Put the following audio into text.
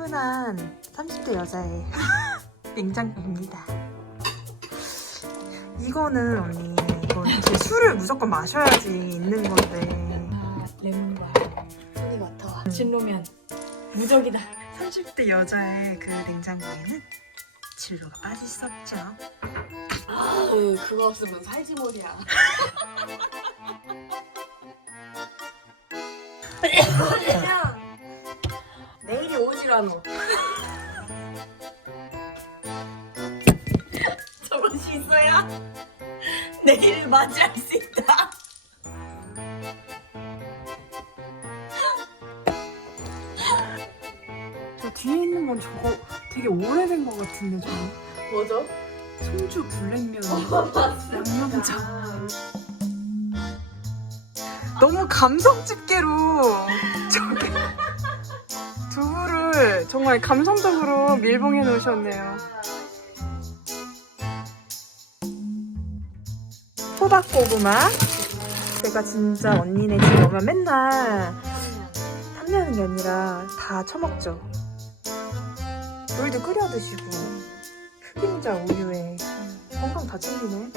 흔한 30대 여자의 냉장고입니다. 이거는 언니, 이건 제 술을 무조건 마셔야지 있는 건데. 아, 레몬과 토니워터 진로면 무적이다 30대 여자의 그 냉장고에는 진로가 빠질 수 없죠. 아유 그거 없으면 살지 못이야 않아 저것이 있어야 내일을 맞이할 수 있다. 저 뒤에 있는 건 저거 되게 오래된 것 같은데 저거. 뭐죠? 송주 블랙면 양념장. 너무 감성 집게로 저기 두부를 정말 감성적으로 밀봉해 놓으셨네요. 호박고구마. 제가 진짜 언니네 집 오면 맨날 탐내는 게 아니라 다 처먹죠. 물도 끓여 드시고 흑임자 우유에 건강 다 챙기네.